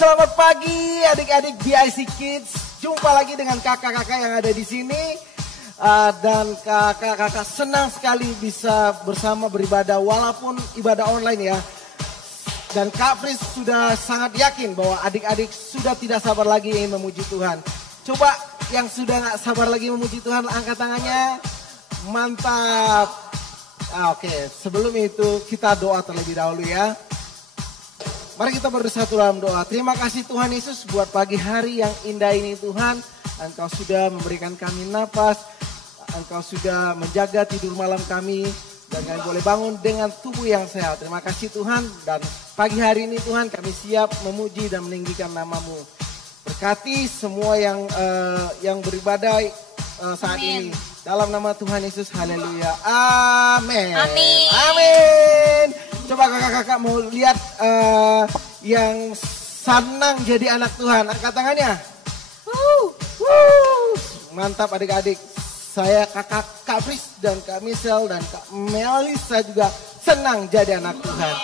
Selamat pagi adik-adik BIC Kids. Jumpa lagi dengan kakak-kakak yang ada di sini. Dan kakak-kakak senang sekali bisa bersama beribadah walaupun ibadah online ya. Dan Kak Fris sudah sangat yakin bahwa adik-adik sudah tidak sabar lagi memuji Tuhan. Coba yang sudah gak sabar lagi memuji Tuhan angkat tangannya. Mantap. Oke, sebelum itu kita doa terlebih dahulu ya. Mari kita bersatu dalam doa. Terima kasih Tuhan Yesus buat pagi hari yang indah ini Tuhan. Engkau sudah memberikan kami napas. Engkau sudah menjaga tidur malam kami. Dan kami boleh bangun dengan tubuh yang sehat. Terima kasih Tuhan. Dan pagi hari ini Tuhan kami siap memuji dan meninggikan nama-Mu. Berkati semua yang beribadah saat ini. Dalam nama Tuhan Yesus. Haleluya. Amin. Amin. Amin. Coba kakak-kakak mau lihat yang senang jadi anak Tuhan. Angkat tangannya. Mantap adik-adik. Saya kakak Kak Fris dan Kak Michelle dan Kak Melisa juga senang jadi anak Tuhan.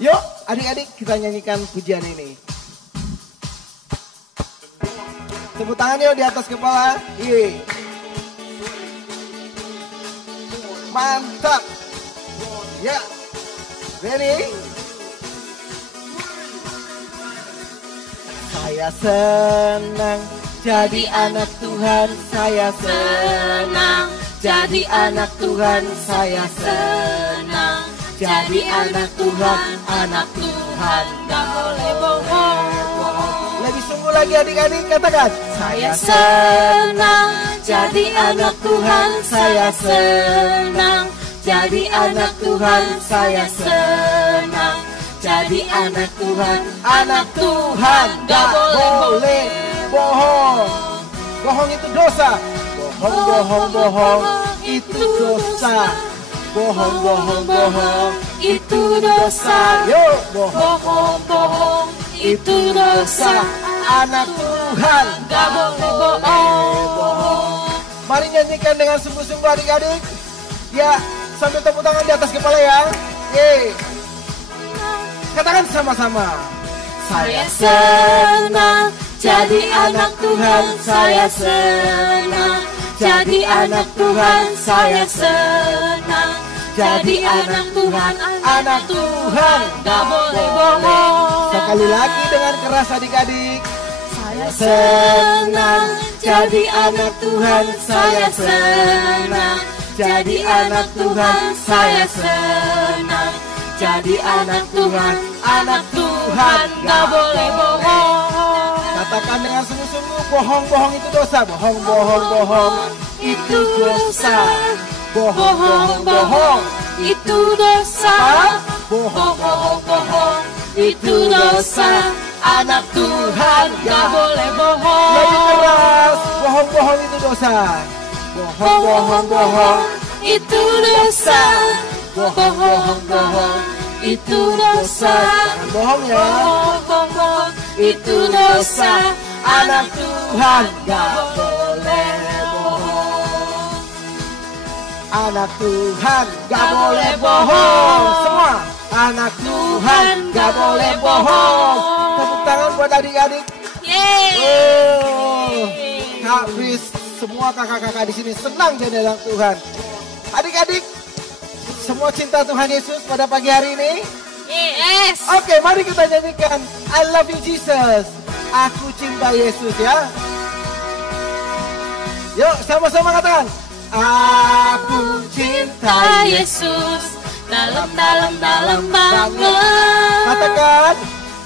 Yuk adik-adik kita nyanyikan pujian ini. Tepuk tangan yuk di atas kepala. Iya. Mantap. Ya. Ready? Saya senang jadi anak Tuhan, saya senang jadi anak Tuhan, saya senang jadi anak Tuhan, gak boleh bohong. Lebih sungguh lagi adik-adik katakan. Saya senang jadi anak Tuhan, saya senang jadi anak Tuhan, saya senang jadi anak Tuhan, gak boleh bohong. Bohong itu dosa. Bohong itu dosa. Bohong itu dosa. Yuk, bohong itu dosa. Anak Tuhan gak boleh bohong. Mari nyanyikan dengan sungguh-sungguh adik-adik. Ya, sambil tepuk tangan di atas kepala ya. Yeay. Katakan sama-sama. Saya senang jadi anak Tuhan, saya senang jadi anak Tuhan, saya senang jadi anak Tuhan, gak boleh bohong. Sekali lagi dengan keras adik-adik. Saya senang jadi anak Tuhan, saya senang jadi anak Tuhan, saya senang jadi anak Tuhan, gak boleh bohong. Katakan dengan sungguh-sungguh, bohong itu dosa. Bohong itu dosa. Bohong itu dosa. Bohong itu dosa. Anak Tuhan gak boleh bohong. Lebih keras, bohong itu dosa. Bohong itu dosa. Bohong itu dosa. Jangan bohong ya. Bohong itu dosa. Anak Tuhan gak boleh bohong. Anak Tuhan gak boleh bohong. Semua anak Tuhan gak boleh bohong. Tepuk tangan buat adik-adik. Kak Fris, semua kakak-kakak di sini senang jadi anak Tuhan. Adik-adik, semua cinta Tuhan Yesus pada pagi hari ini? Yes. Oke, mari kita nyanyikan I love you Jesus. Aku cinta Yesus ya. Yuk, sama-sama katakan. Aku cinta Yesus. Dalam banget. Katakan.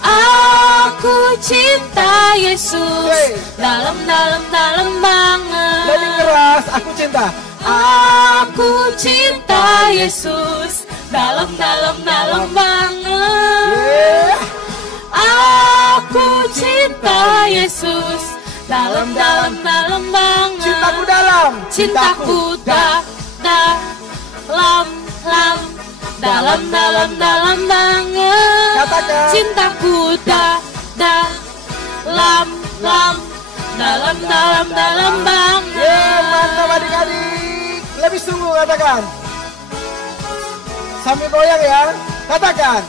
Aku cinta Yesus. Dalam banget. Lebih keras, aku cinta. Aku cinta Yesus. Dalam banget. Aku cinta Yesus. Dalam banget. Cintaku dalam. Cintaku dalam banget. Katakan. Cintaku dalam banget. Mantap adik-adik. Lebih sungguh katakan. Sambil goyang ya. Katakan.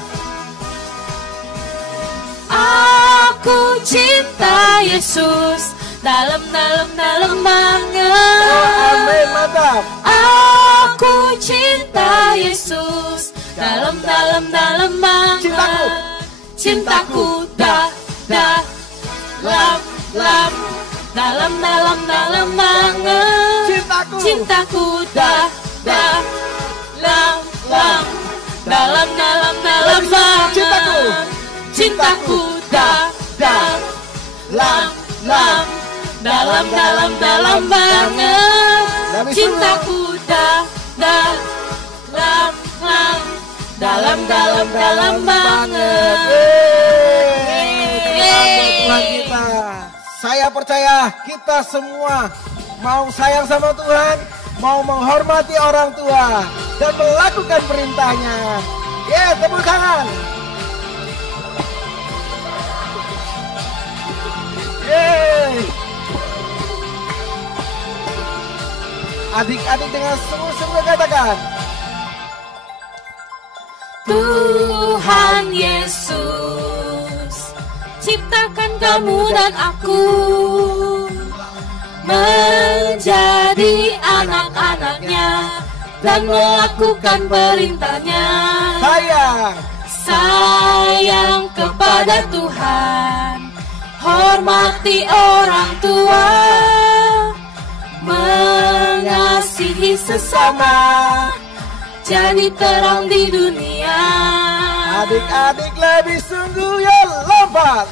Aku cinta Yesus dalam banget. Oh, amin, mantap. Aku cinta Yesus dalam banget. Cintaku dalam banget. Cintaku dalam banget. Cintaku dalam banget. Cintaku dalam banget. Tuhan kita, saya percaya kita semua mau sayang sama Tuhan, mau menghormati orang tua dan melakukan perintahnya. Tepuk tangan. Adik-adik dengan sungguh-sungguh katakan, Tuhan Yesus ciptakan kamu dan aku menjadi anak-anaknya dan melakukan perintahnya. Sayang kepada Tuhan, hormati orang tua, mengasihi sesama, jadi terang di dunia. Adik-adik lebih sungguh ya, lompat.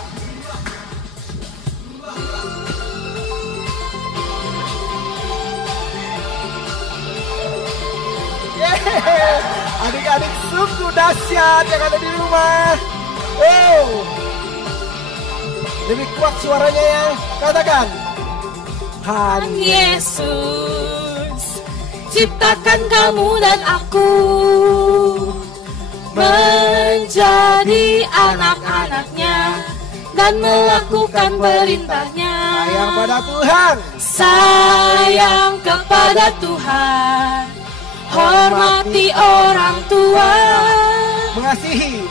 Adik-adik sungguh dahsyat yang ada di rumah. Lebih kuat suaranya ya, katakan. Tuhan Yesus ciptakan kamu dan aku menjadi anak-anaknya dan melakukan perintahnya. Sayang pada Tuhan, sayang kepada Tuhan, hormati orang tua,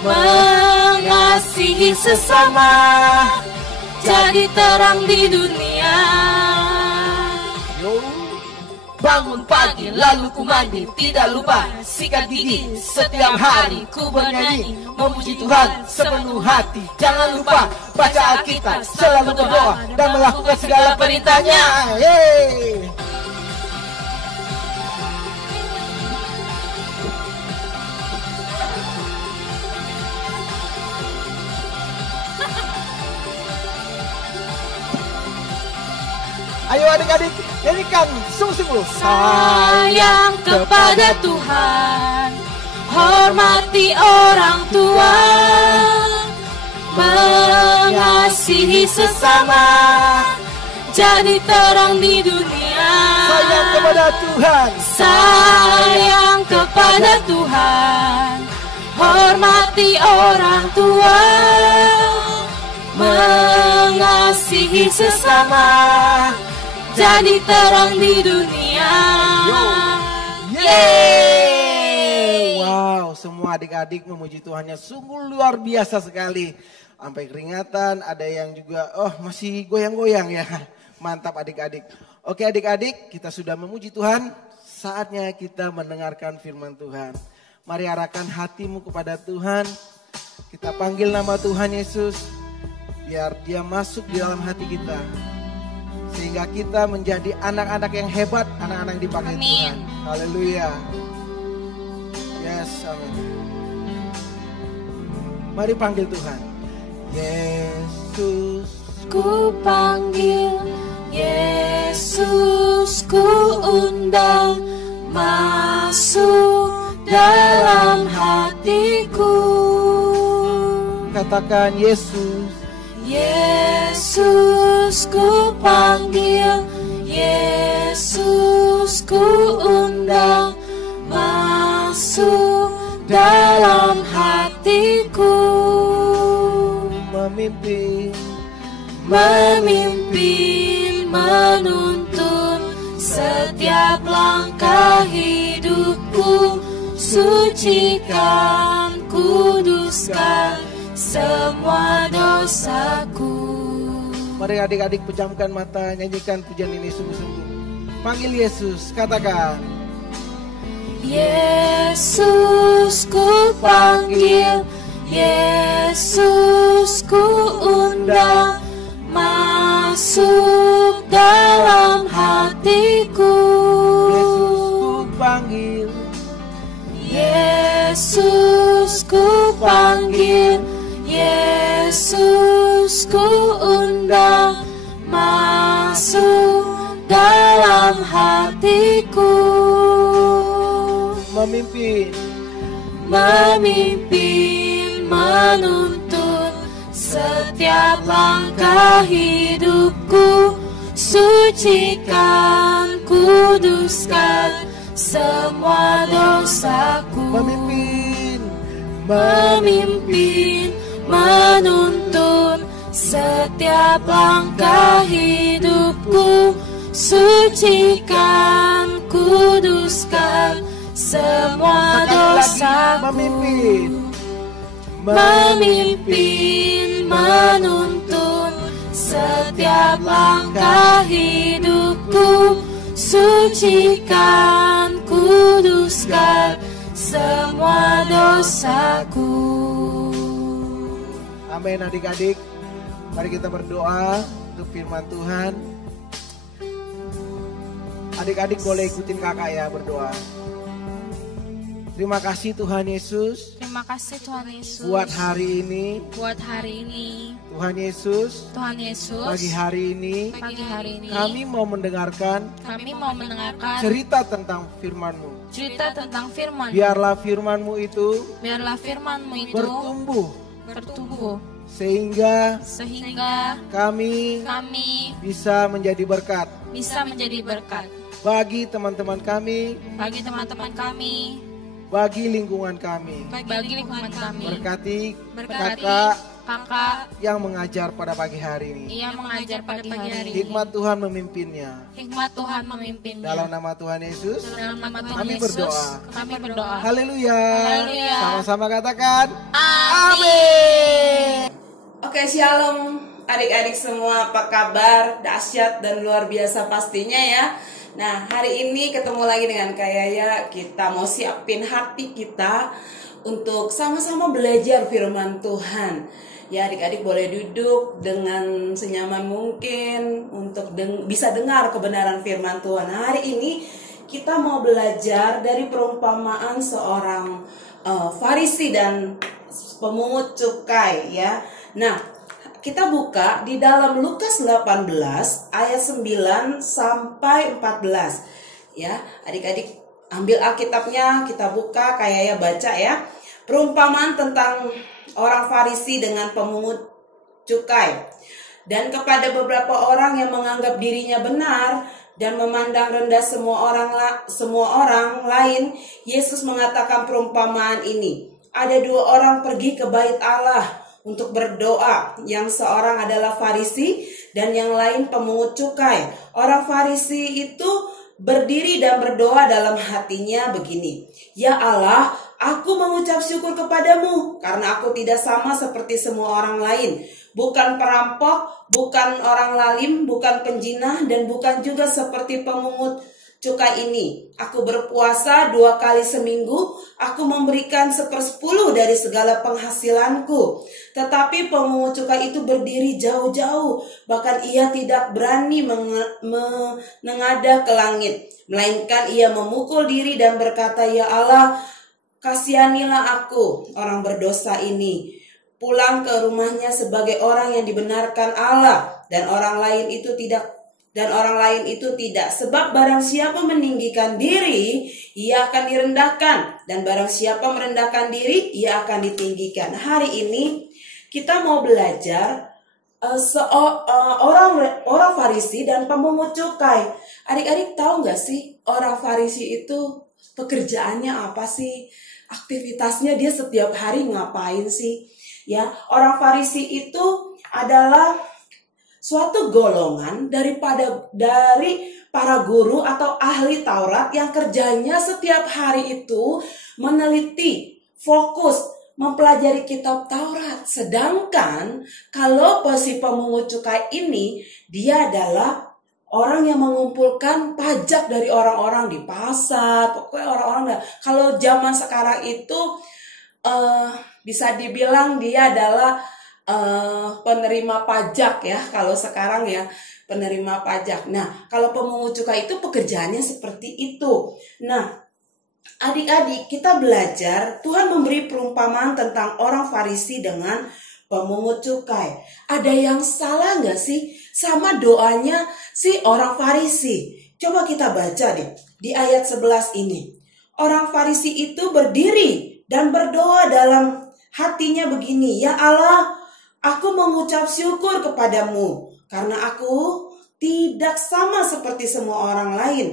mengasihi sesama, jadi terang di dunia. Bangun pagi lalu ku mandi, tidak lupa sikat gigi. Setiap hari ku bernyanyi, memuji Tuhan sepenuh hati. Jangan lupa baca Alkitab, selalu berdoa dan melakukan segala perintahnya. Ayo adik-adik, nyanyikan sungguh-sungguh. Sayang kepada Tuhan, hormati orang tua, mengasihi sesama, jadi terang di dunia. Sayang kepada Tuhan, sayang kepada Tuhan, hormati orang tua, mengasihi sesama, jadi terang di dunia. Wow, semua adik-adik memuji Tuhannya sungguh luar biasa sekali. Sampai keringatan, ada yang juga masih goyang-goyang ya. Mantap adik-adik. Oke adik-adik, kita sudah memuji Tuhan. Saatnya kita mendengarkan firman Tuhan. Mari arahkan hatimu kepada Tuhan. Kita panggil nama Tuhan Yesus, biar dia masuk di dalam hati kita. Sehingga kita menjadi anak-anak yang hebat, anak-anak yang dipakai Tuhan. Haleluya. Yes, amin. Mari panggil Tuhan. Yesus, ku panggil, Yesus ku undang, masuk dalam hatiku. Katakan Yesus. Yesus ku panggil, Yesus ku undang, masuk dalam hatiku. Memimpin, menuntun setiap langkah hidupku, sucikan, kuduskan semua dosaku. Mari adik-adik pejamkan mata, nyanyikan pujian ini sungguh-sungguh. Panggil Yesus, katakan. Yesus ku panggil, Yesus ku undang, masuk dalam hatiku. Yesus ku panggil, Yesus ku panggil, Yesus ku undang, masuk dalam hatiku. memimpin, menuntun setiap langkah hidupku, sucikan, kuduskan semua dosaku. Memimpin, menuntun setiap langkah hidupku, sucikan, kuduskan semua dosaku. Memimpin, menuntun setiap langkah hidupku, sucikan, kuduskan semua dosaku. Amin. Adik-adik, mari kita berdoa untuk firman Tuhan. Adik-adik boleh ikutin kakak ya berdoa. Terima kasih Tuhan Yesus. Terima kasih Tuhan Yesus. Buat hari ini. Tuhan Yesus. Pagi hari ini. Kami mau mendengarkan. Cerita tentang firman-Mu. Biarlah firman-Mu itu. Bertumbuh. Sehingga kami bisa menjadi berkat. Bagi teman-teman kami. Bagi lingkungan kami. Berkati kakak yang mengajar pada pagi hari ini. Hikmat Tuhan memimpinnya. Dalam nama Tuhan Yesus. Kami berdoa. Haleluya. Sama-sama katakan. Amin. Oke, shalom adik-adik semua, apa kabar? Dahsyat dan luar biasa pastinya ya. Nah, hari ini ketemu lagi dengan Kak Yaya. Kita mau siapin hati kita untuk sama-sama belajar firman Tuhan. Ya, adik-adik boleh duduk dengan senyaman mungkin untuk bisa dengar kebenaran firman Tuhan. Hari ini kita mau belajar dari perumpamaan seorang Farisi dan pemungut cukai ya. Nah, kita buka di dalam Lukas 18 ayat 9 sampai 14. Ya, adik-adik ambil Alkitabnya, kita buka kayak ya baca ya. Perumpamaan tentang orang Farisi dengan pemungut cukai. Dan kepada beberapa orang yang menganggap dirinya benar dan memandang rendah semua orang lain, Yesus mengatakan perumpamaan ini. Ada dua orang pergi ke bait Allah untuk berdoa, yang seorang adalah Farisi dan yang lain pemungut cukai. Orang Farisi itu berdiri dan berdoa dalam hatinya begini, "Ya Allah, aku mengucap syukur kepadamu karena aku tidak sama seperti semua orang lain. Bukan perampok, bukan orang lalim, bukan penjinah, dan bukan juga seperti pemungut cukai ini. Aku berpuasa 2 kali seminggu, aku memberikan 1/10 dari segala penghasilanku." Tetapi pemungut cukai itu berdiri jauh-jauh, bahkan ia tidak berani menengadah ke langit, melainkan ia memukul diri dan berkata, "Ya Allah, kasihanilah aku, orang berdosa ini, pulang ke rumahnya sebagai orang yang dibenarkan Allah, dan orang lain itu tidak. Sebab barang siapa meninggikan diri, ia akan direndahkan, dan barang siapa merendahkan diri, ia akan ditinggikan." Hari ini kita mau belajar orang Farisi dan pemungut cukai. Adik-adik tahu nggak sih orang Farisi itu pekerjaannya apa sih? Aktivitasnya dia setiap hari ngapain sih? Ya, orang Farisi itu adalah suatu golongan dari para guru atau ahli Taurat yang kerjanya setiap hari itu meneliti, fokus, mempelajari kitab Taurat. Sedangkan kalau si pemungut cukai ini, dia adalah orang yang mengumpulkan pajak dari orang-orang di pasar. Pokoknya orang-orang, kalau zaman sekarang itu bisa dibilang dia adalah penerima pajak ya. Kalau sekarang ya penerima pajak. Nah, kalau pemungut cukai itu pekerjaannya seperti itu. Nah, adik-adik, kita belajar, Tuhan memberi perumpamaan tentang orang Farisi dengan pemungut cukai. Ada yang salah nggak sih sama doanya si orang Farisi? Coba kita baca deh di ayat 11 ini. Orang Farisi itu berdiri dan berdoa dalam hatinya begini, "Ya Allah, aku mengucap syukur kepadamu karena aku tidak sama seperti semua orang lain.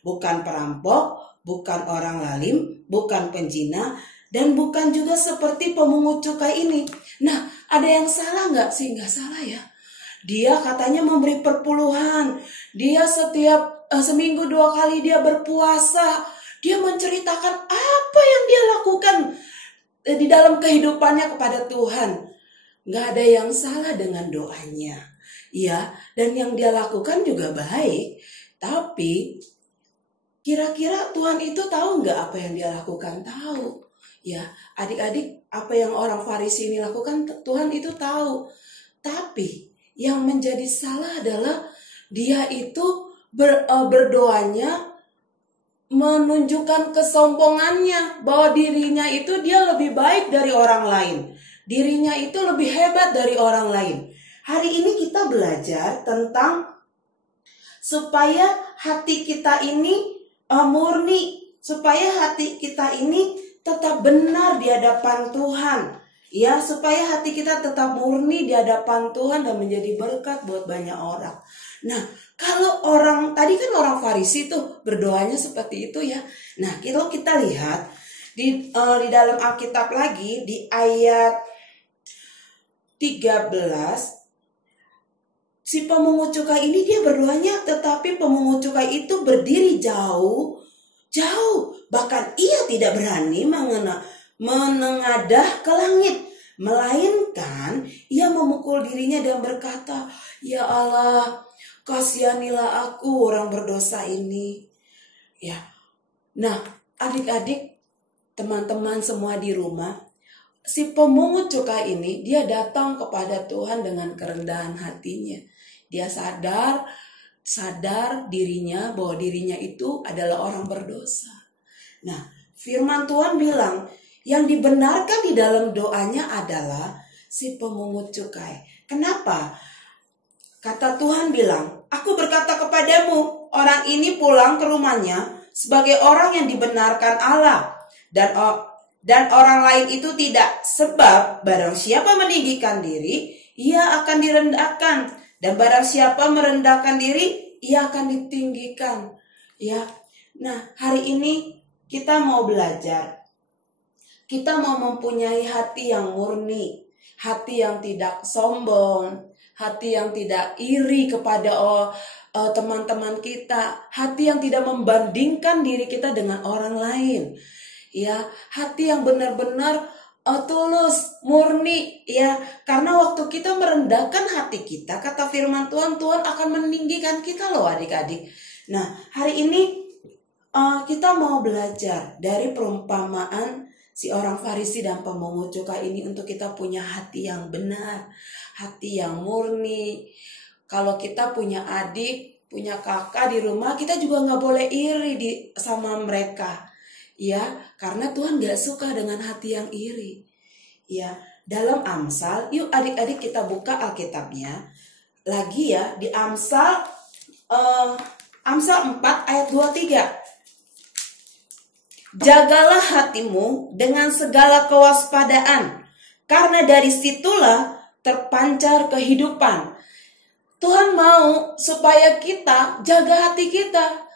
Bukan perampok, bukan orang lalim, bukan penjina, dan bukan juga seperti pemungut cukai ini." Nah, ada yang salah nggak sih? Nggak salah ya. Dia katanya memberi perpuluhan. Dia setiap seminggu 2 kali dia berpuasa. Dia menceritakan apa yang dia lakukan di dalam kehidupannya kepada Tuhan. Nggak ada yang salah dengan doanya. Ya, dan yang dia lakukan juga baik. Tapi kira-kira Tuhan itu tahu nggak apa yang dia lakukan? Tahu. Ya, adik-adik, apa yang orang Farisi ini lakukan Tuhan itu tahu. Tapi yang menjadi salah adalah dia itu berdoanya menunjukkan kesombongannya, bahwa dirinya itu dia lebih baik dari orang lain. Dirinya itu lebih hebat dari orang lain. Hari ini kita belajar tentang supaya hati kita ini murni, supaya hati kita ini tetap benar di hadapan Tuhan. Ya, supaya hati kita tetap murni di hadapan Tuhan dan menjadi berkat buat banyak orang. Nah, kalau tadi kan orang Farisi tuh berdoanya seperti itu ya. Nah, kalau kita lihat di dalam Alkitab lagi di ayat 13, si pemungut cukai ini dia berdoanya, tetapi pemungut cukai itu berdiri jauh, bahkan ia tidak berani menengadah ke langit, melainkan ia memukul dirinya dan berkata, "Ya Allah, kasihanilah aku orang berdosa ini." Ya. Nah, adik-adik, teman-teman semua di rumah, si pemungut cukai ini dia datang kepada Tuhan dengan kerendahan hatinya. Dia sadar dirinya bahwa dirinya itu adalah orang berdosa. Nah, firman Tuhan bilang yang dibenarkan di dalam doanya adalah si pemungut cukai. Kenapa? Kata Tuhan bilang, "Aku berkata kepadamu, orang ini pulang ke rumahnya sebagai orang yang dibenarkan Allah, dan orang lain itu tidak. Sebab barang siapa meninggikan diri, ia akan direndahkan, dan barang siapa merendahkan diri, ia akan ditinggikan." Ya. Nah, hari ini kita mau belajar. Kita mau mempunyai hati yang murni, hati yang tidak sombong, hati yang tidak iri kepada teman-teman kita, hati yang tidak membandingkan diri kita dengan orang lain. Ya, hati yang benar-benar tulus, murni, ya. Karena waktu kita merendahkan hati kita, kata firman Tuhan, Tuhan akan meninggikan kita loh adik-adik. Nah, hari ini kita mau belajar dari perumpamaan si orang Farisi dan pemungut cukai ini untuk kita punya hati yang benar, hati yang murni. Kalau kita punya adik, punya kakak di rumah, kita juga nggak boleh iri sama mereka. Ya, karena Tuhan gak suka dengan hati yang iri. Ya, dalam Amsal, yuk adik-adik kita buka Alkitabnya. Lagi ya, di Amsal 4 ayat 23. "Jagalah hatimu dengan segala kewaspadaan, karena dari situlah terpancar kehidupan." Tuhan mau supaya kita jaga hati kita,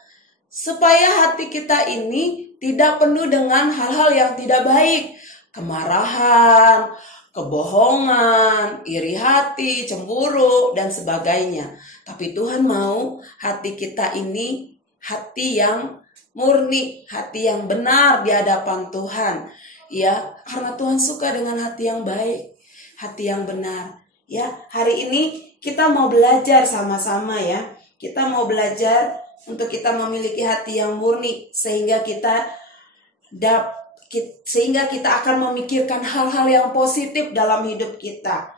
supaya hati kita ini tidak penuh dengan hal-hal yang tidak baik, kemarahan, kebohongan, iri hati, cemburu, dan sebagainya. Tapi Tuhan mau hati kita ini hati yang murni, hati yang benar di hadapan Tuhan. Ya, karena Tuhan suka dengan hati yang baik, hati yang benar. Ya, hari ini kita mau belajar sama-sama ya. Kita mau belajar untuk kita memiliki hati yang murni sehingga kita akan memikirkan hal-hal yang positif dalam hidup kita.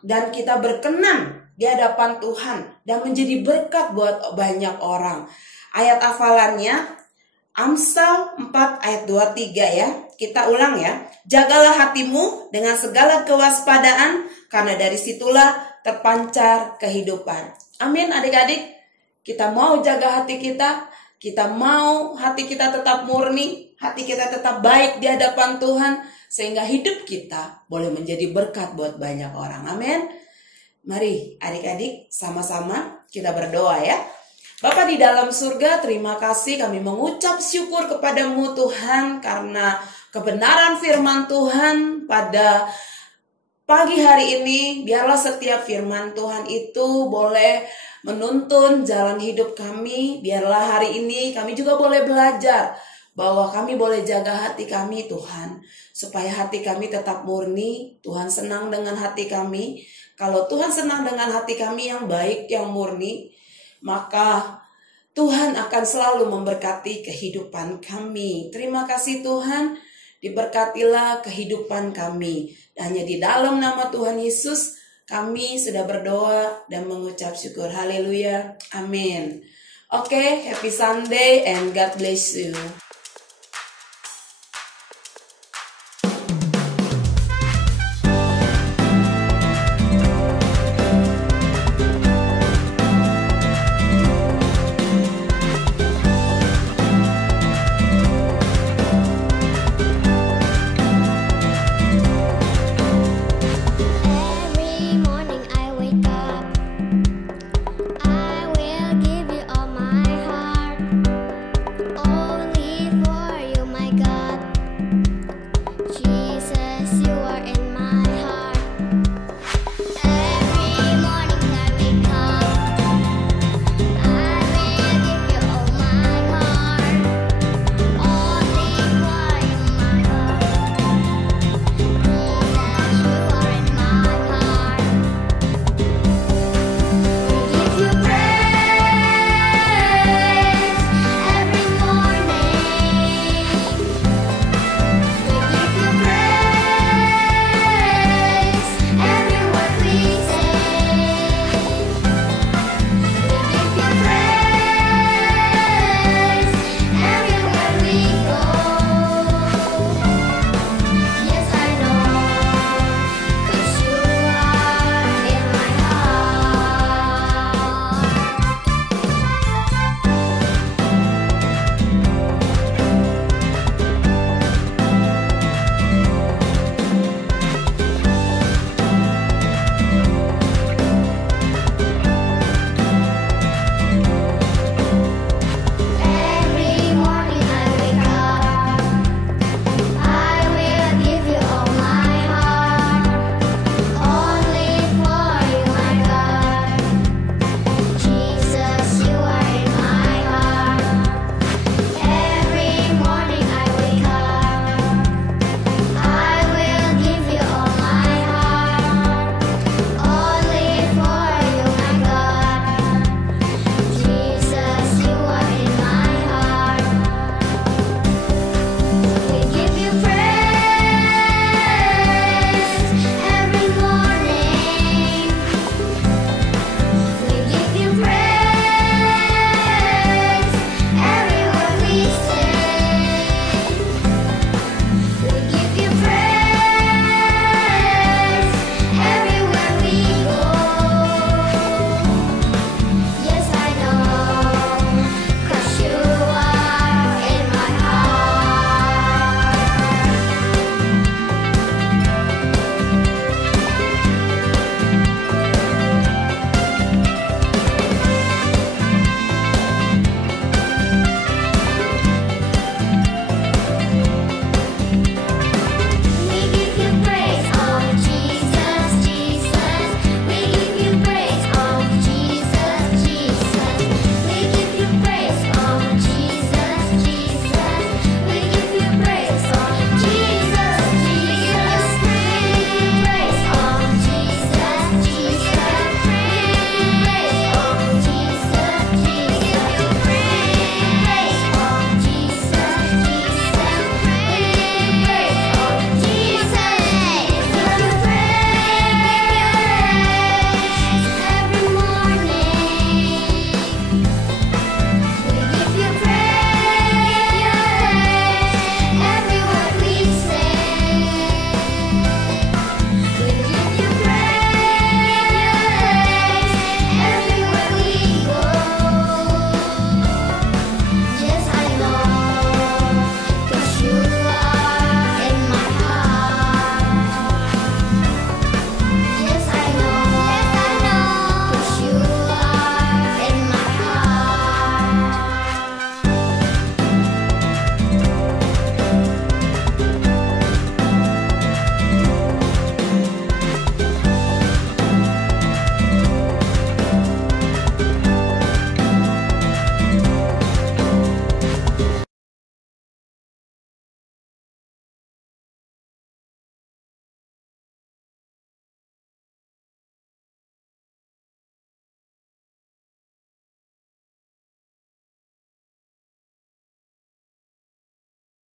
Dan kita berkenan di hadapan Tuhan dan menjadi berkat buat banyak orang. Ayat hafalannya Amsal 4 ayat 23 ya. Kita ulang ya. Jagalah hatimu dengan segala kewaspadaan, karena dari situlah terpancar kehidupan. Amin adik-adik. Kita mau jaga hati kita. Kita mau hati kita tetap murni. Hati kita tetap baik di hadapan Tuhan. Sehingga hidup kita boleh menjadi berkat buat banyak orang. Amin. Mari adik-adik sama-sama kita berdoa ya. Bapa di dalam surga, terima kasih, kami mengucap syukur kepadamu Tuhan karena kebenaran firman Tuhan pada pagi hari ini. Biarlah setiap firman Tuhan itu boleh menuntun jalan hidup kami. Biarlah hari ini kami juga boleh belajar bahwa kami boleh jaga hati kami Tuhan, supaya hati kami tetap murni. Tuhan senang dengan hati kami. Kalau Tuhan senang dengan hati kami yang baik, yang murni, maka Tuhan akan selalu memberkati kehidupan kami. Terima kasih Tuhan, diberkatilah kehidupan kami. Dan hanya di dalam nama Tuhan Yesus kami sudah berdoa dan mengucap syukur. Haleluya. Amin. Oke, happy Sunday and God bless you.